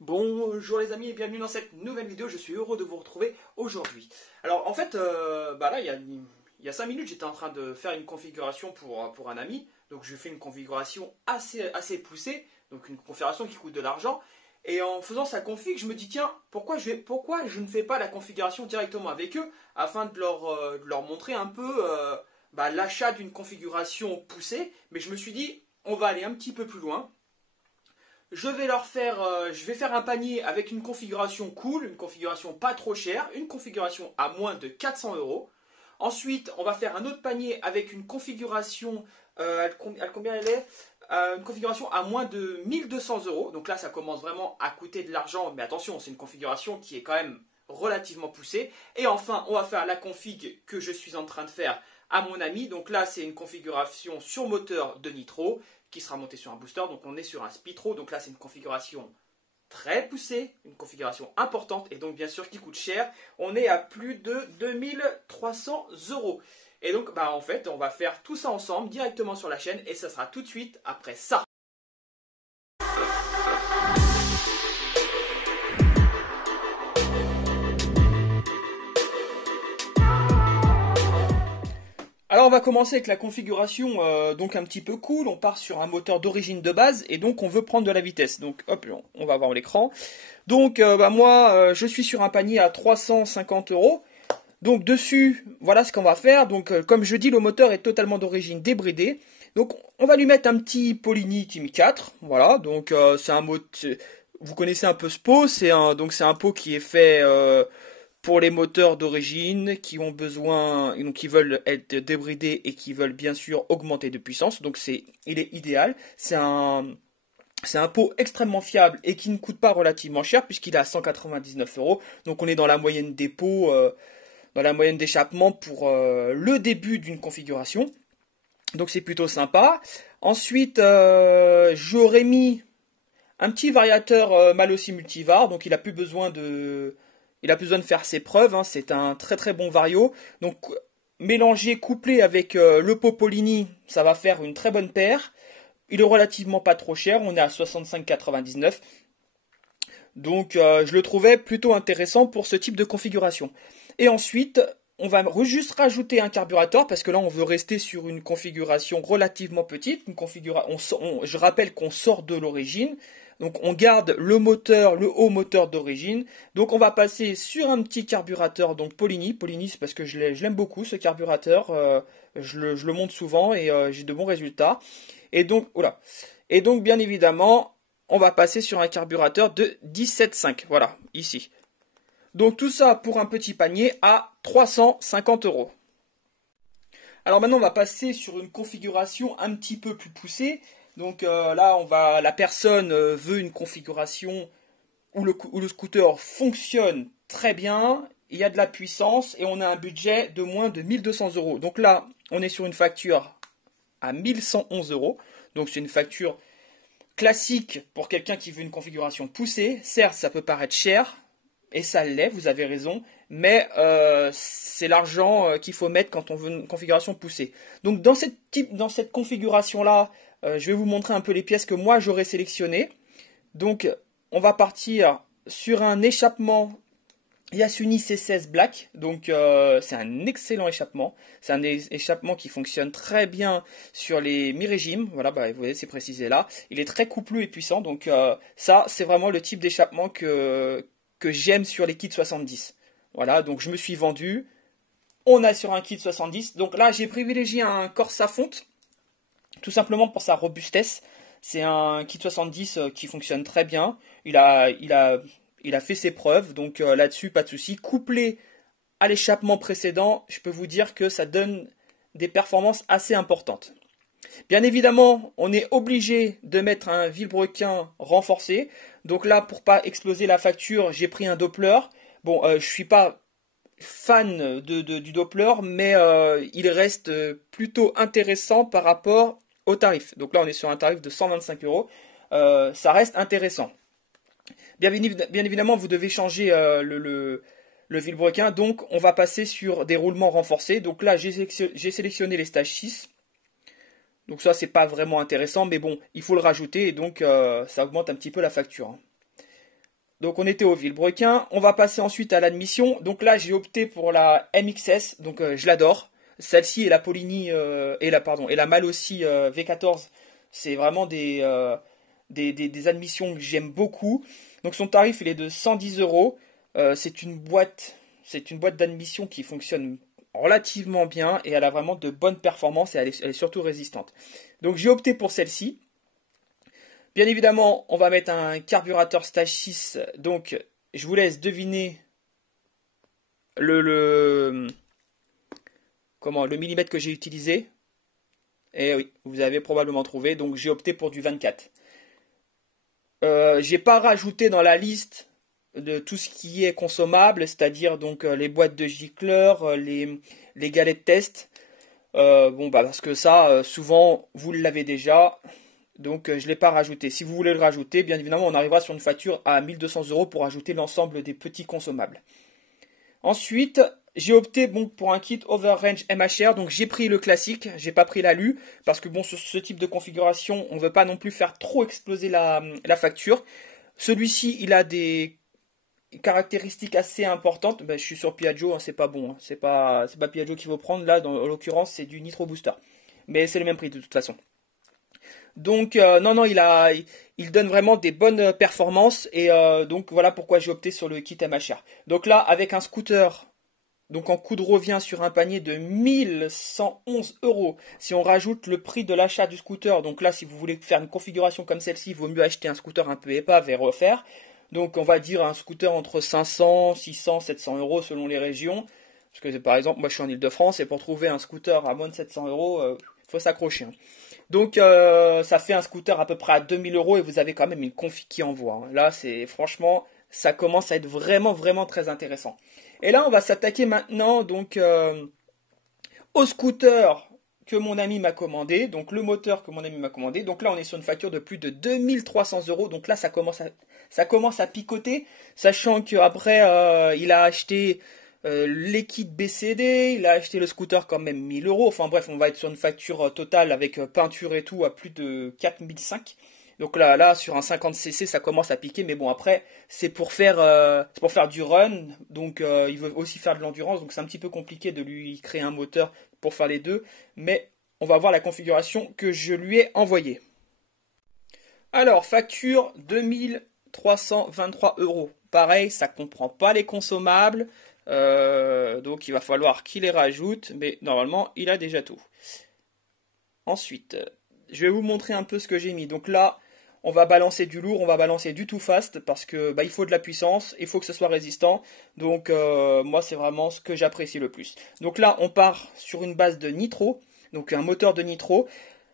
Bonjour les amis et bienvenue dans cette nouvelle vidéo, je suis heureux de vous retrouver aujourd'hui. Alors en fait, là il y a 5 minutes j'étais en train de faire une configuration pour un ami. Donc je fais une configuration assez poussée, donc une configuration qui coûte de l'argent. Et en faisant sa config, je me dis tiens, pourquoi je ne fais pas la configuration directement avec eux afin de leur montrer un peu l'achat d'une configuration poussée. Mais je me suis dit, on va aller un petit peu plus loin. Je vais faire un panier avec une configuration cool, une configuration pas trop chère, une configuration à moins de 400 euros. Ensuite, on va faire un autre panier avec une configuration, combien elle est une configuration à moins de 1200 euros. Donc là, ça commence vraiment à coûter de l'argent, mais attention, c'est une configuration qui est quand même relativement poussée. Et enfin, on va faire la config que je suis en train de faire à mon ami. Donc là, c'est une configuration sur moteur de nitro qui sera montée sur un booster. Donc on est sur un Spitro. Donc là, c'est une configuration très poussée, une configuration importante et donc bien sûr qui coûte cher. On est à plus de 2300 euros. Et donc en fait, on va faire tout ça ensemble directement sur la chaîne et ça sera tout de suite après ça. Alors on va commencer avec la configuration donc un petit peu cool. On part sur un moteur d'origine de base et donc on veut prendre de la vitesse. Donc hop, on va voir l'écran. Donc moi je suis sur un panier à 350 euros. Donc dessus, voilà ce qu'on va faire. Donc comme je dis, le moteur est totalement d'origine débridée. Donc on va lui mettre un petit Polini Team 4. Voilà, donc c'est un moteur. Vous connaissez un peu ce pot, c'est un pot qui est fait pour les moteurs d'origine qui ont besoin, donc qui veulent être débridés et qui veulent bien sûr augmenter de puissance. Donc il est idéal. C'est un pot extrêmement fiable et qui ne coûte pas relativement cher puisqu'il est à 199 euros. Donc on est dans la moyenne des pots, dans la moyenne d'échappement pour le début d'une configuration. Donc c'est plutôt sympa. Ensuite, j'aurais mis un petit variateur Malossi Multivar. Donc il a plus besoin de faire ses preuves, hein. C'est un très très bon vario. Donc mélangé, couplé avec le pot Polini, ça va faire une très bonne paire. Il est relativement pas trop cher, on est à 65,99. Donc je le trouvais plutôt intéressant pour ce type de configuration. Et ensuite, on va juste rajouter un carburateur parce que là on veut rester sur une configuration relativement petite. Je rappelle qu'on sort de l'origine. Donc on garde le haut moteur d'origine. Donc on va passer sur un petit carburateur, donc Polini. Polini, c'est parce que je l'aime beaucoup ce carburateur. Je le monte souvent et j'ai de bons résultats. Et donc bien évidemment, on va passer sur un carburateur de 17,5. Voilà, ici. Donc tout ça pour un petit panier à 350 euros. Alors maintenant on va passer sur une configuration un petit peu plus poussée. Donc là la personne veut une configuration où le scooter fonctionne très bien, il y a de la puissance et on a un budget de moins de 1200 euros. Donc là on est sur une facture à 1111 euros. Donc c'est une facture classique pour quelqu'un qui veut une configuration poussée. Certes ça peut paraître cher. Et ça l'est, vous avez raison, mais c'est l'argent qu'il faut mettre quand on veut une configuration poussée. Donc dans cette configuration-là, je vais vous montrer un peu les pièces que moi j'aurais sélectionnées. Donc on va partir sur un échappement Yasuni C16 Black. Donc c'est un excellent échappement. C'est un échappement qui fonctionne très bien sur les mi-régimes. Voilà, vous voyez, c'est précisé là. Il est très coupleux et puissant. Donc ça, c'est vraiment le type d'échappement que j'aime sur les kits 70. Voilà, donc je me suis vendu. On a sur un kit 70. Donc là, j'ai privilégié un Corsa fonte. Tout simplement pour sa robustesse. C'est un kit 70 qui fonctionne très bien. Il a fait ses preuves. Donc là-dessus, pas de souci. Couplé à l'échappement précédent, je peux vous dire que ça donne des performances assez importantes. Bien évidemment, on est obligé de mettre un vilebrequin renforcé. Donc là, pour pas exploser la facture, j'ai pris un Doppler. Bon, je suis pas fan du Doppler, mais il reste plutôt intéressant par rapport au tarif. Donc là, on est sur un tarif de 125 euros. Ça reste intéressant. Bien évidemment, vous devez changer le vilebrequin. Donc, on va passer sur des roulements renforcés. Donc là, j'ai sélectionné les stages 6. Donc ça, c'est pas vraiment intéressant, mais bon, il faut le rajouter et donc ça augmente un petit peu la facture. Donc on était au Villebrequin. On va passer ensuite à l'admission. Donc là, j'ai opté pour la MXS. Donc je l'adore. Celle-ci et la Polini et la Malossi V14. C'est vraiment des admissions que j'aime beaucoup. Donc son tarif, il est de 110 euros. C'est une boîte d'admission qui fonctionne relativement bien et elle a vraiment de bonnes performances et elle est surtout résistante. Donc j'ai opté pour celle-ci. Bien évidemment, on va mettre un carburateur stage 6. Donc je vous laisse deviner le millimètre que j'ai utilisé. Et oui, vous avez probablement trouvé. Donc j'ai opté pour du 24. J'ai pas rajouté dans la liste de tout ce qui est consommable, c'est-à-dire donc les boîtes de gicleurs, les galets de test. Parce que ça, souvent, vous l'avez déjà. Donc je ne l'ai pas rajouté. Si vous voulez le rajouter, bien évidemment, on arrivera sur une facture à 1200 euros pour ajouter l'ensemble des petits consommables. Ensuite, j'ai opté pour un kit Overrange MHR. Donc j'ai pris le classique, j'ai pas pris l'alu. Parce que sur ce type de configuration, on ne veut pas non plus faire trop exploser la facture. Celui-ci, il a des caractéristiques assez importantes. Je suis sur Piaggio, c'est pas bon. C'est pas Piaggio qu'il faut prendre. Là, en l'occurrence, c'est du Nitro Booster. Mais c'est le même prix de toute façon. Donc il donne vraiment des bonnes performances et donc voilà pourquoi j'ai opté sur le kit MHR. Donc là avec un scooter, donc en coût de revient sur un panier de 1111 euros, si on rajoute le prix de l'achat du scooter, donc là si vous voulez faire une configuration comme celle-ci, il vaut mieux acheter un scooter un peu épave et refaire. Donc on va dire un scooter entre 500, 600, 700 euros selon les régions. Parce que par exemple moi je suis en Ile-de-France et pour trouver un scooter à moins de 700 euros, il faut s'accrocher. Donc ça fait un scooter à peu près à 2000 euros et vous avez quand même une config qui envoie. Là, franchement, ça commence à être vraiment, vraiment très intéressant. Et là, on va s'attaquer maintenant donc au scooter que mon ami m'a commandé, donc le moteur que mon ami m'a commandé. Donc là, on est sur une facture de plus de 2300 euros. Donc là, ça commence à picoter, sachant qu'après, il a acheté les kits BCD, il a acheté le scooter quand même 1000 euros. Enfin bref, on va être sur une facture totale avec peinture et tout à plus de 4005. Donc là, sur un 50cc, ça commence à piquer. Mais bon, après, c'est pour faire du run. Donc il veut aussi faire de l'endurance. Donc c'est un petit peu compliqué de lui créer un moteur pour faire les deux. Mais on va voir la configuration que je lui ai envoyée. Alors, facture 2323 euros. Pareil, ça comprend pas les consommables. Donc il va falloir qu'il les rajoute, mais normalement il a déjà tout. Ensuite, je vais vous montrer un peu ce que j'ai mis. Donc là, on va balancer du lourd, on va balancer du tout fast parce que il faut de la puissance, il faut que ce soit résistant. Donc moi c'est vraiment ce que j'apprécie le plus. Donc là on part sur une base de nitro, donc un moteur de nitro.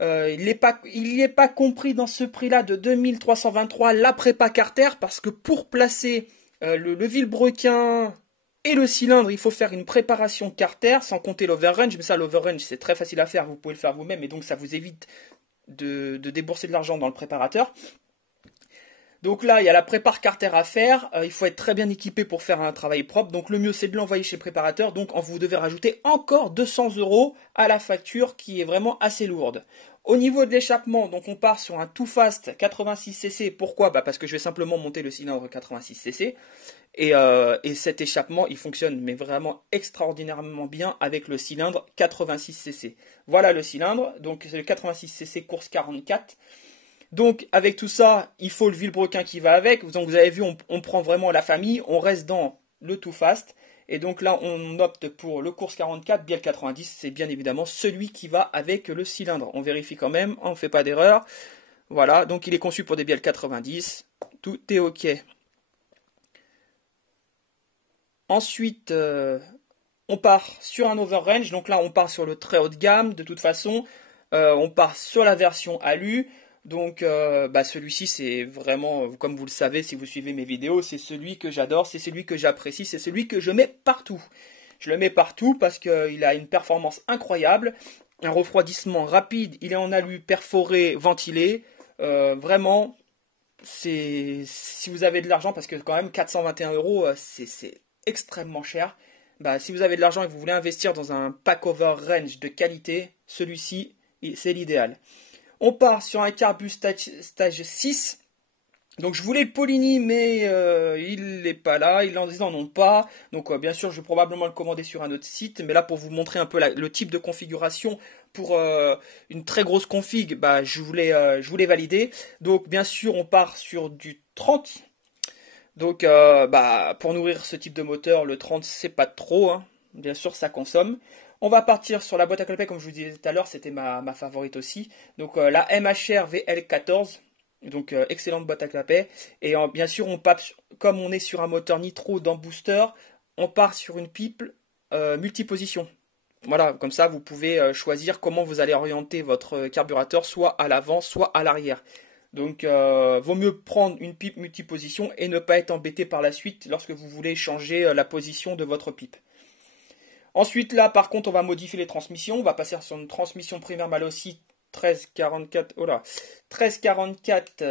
Il n'y est pas compris dans ce prix-là de 2323 la prépa carter parce que pour placer le Villebrequin et le cylindre, il faut faire une préparation carter, sans compter l'overrange. Mais ça, l'overrange, c'est très facile à faire. Vous pouvez le faire vous-même. Et donc, ça vous évite de débourser de l'argent dans le préparateur. Donc là, il y a la prépare carter à faire. Il faut être très bien équipé pour faire un travail propre. Donc, le mieux, c'est de l'envoyer chez le préparateur. Donc, vous devez rajouter encore 200 euros à la facture qui est vraiment assez lourde. Au niveau de l'échappement, donc on part sur un Too Fast 86cc. Pourquoi ? Parce que je vais simplement monter le cylindre 86cc. Et cet échappement, il fonctionne mais vraiment extraordinairement bien avec le cylindre 86cc. Voilà le cylindre, donc c'est le 86cc course 44. Donc avec tout ça, il faut le Villebrequin qui va avec. Donc vous avez vu, on prend vraiment la famille, on reste dans le Too Fast. Et donc là, on opte pour le course 44, Biel 90, c'est bien évidemment celui qui va avec le cylindre. On vérifie quand même, on ne fait pas d'erreur. Voilà, donc il est conçu pour des Biel 90, tout est OK. Ensuite, on part sur un overrange, donc là on part sur le très haut de gamme de toute façon. On part sur la version alu. Donc celui-ci c'est vraiment, comme vous le savez si vous suivez mes vidéos, c'est celui que j'adore, c'est celui que j'apprécie, c'est celui que je mets partout. Je le mets partout parce qu'il a une performance incroyable, un refroidissement rapide, il est en alu perforé, ventilé. Vraiment, si vous avez de l'argent, parce que quand même 421 euros, c'est extrêmement cher. Si vous avez de l'argent et que vous voulez investir dans un pack over range de qualité, celui-ci c'est l'idéal. On part sur un Carbu stage 6. Donc je voulais Polini, mais il n'est pas là, ils n'en ont pas. Donc bien sûr, je vais probablement le commander sur un autre site. Mais là, pour vous montrer un peu le type de configuration pour une très grosse config, bah, je voulais valider. Donc bien sûr, on part sur du 30. Donc bah, pour nourrir ce type de moteur, le 30, c'est pas trop, hein. Bien sûr, ça consomme. On va partir sur la boîte à clapet, comme je vous disais tout à l'heure, c'était ma favorite aussi. Donc la MHR VL14. Donc excellente boîte à clapet. Et bien sûr, comme on est sur un moteur nitro dans booster, on part sur une pipe multiposition. Voilà, comme ça vous pouvez choisir comment vous allez orienter votre carburateur, soit à l'avant, soit à l'arrière. Donc vaut mieux prendre une pipe multiposition et ne pas être embêté par la suite lorsque vous voulez changer la position de votre pipe. Ensuite là par contre on va modifier les transmissions, on va passer sur une transmission primaire mal aussi 1344, oh là, 1344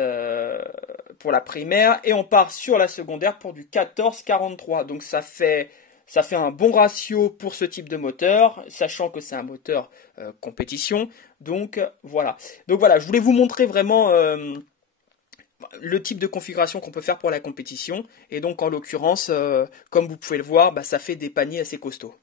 pour la primaire et on part sur la secondaire pour du 1443. Donc ça fait un bon ratio pour ce type de moteur, sachant que c'est un moteur compétition. Donc voilà. Donc voilà, je voulais vous montrer vraiment le type de configuration qu'on peut faire pour la compétition. Et donc en l'occurrence, comme vous pouvez le voir, bah, ça fait des paniers assez costauds.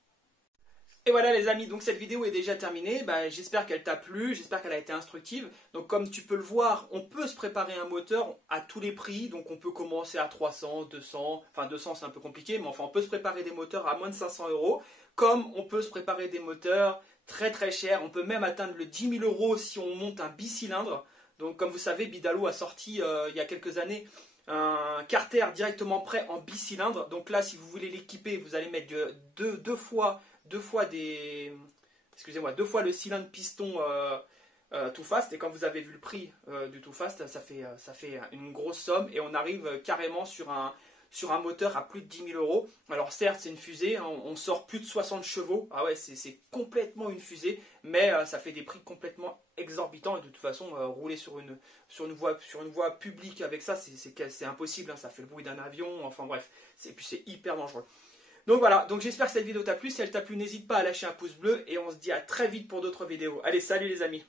Et voilà les amis, donc cette vidéo est déjà terminée, bah, j'espère qu'elle t'a plu, j'espère qu'elle a été instructive. Donc comme tu peux le voir, on peut se préparer un moteur à tous les prix, donc on peut commencer à 300, 200, enfin 200 c'est un peu compliqué, mais enfin on peut se préparer des moteurs à moins de 500 €, comme on peut se préparer des moteurs très très chers, on peut même atteindre le 10 000 € si on monte un bicylindre. Donc comme vous savez, Bidalo a sorti il y a quelques années un carter directement prêt en bicylindre. Donc là, si vous voulez l'équiper, vous allez mettre deux fois le cylindre piston Too Fast. Et quand vous avez vu le prix du Too Fast, ça fait une grosse somme et on arrive carrément sur un moteur à plus de 10 000 €. Alors certes c'est une fusée, hein, on sort plus de 60 chevaux, ah ouais c'est complètement une fusée, mais ça fait des prix complètement exorbitants et de toute façon rouler sur une voie publique avec ça c'est impossible, hein, ça fait le bruit d'un avion, enfin bref, puis c'est hyper dangereux. Donc voilà, donc j'espère que cette vidéo t'a plu, si elle t'a plu n'hésite pas à lâcher un pouce bleu et on se dit à très vite pour d'autres vidéos. Allez salut les amis.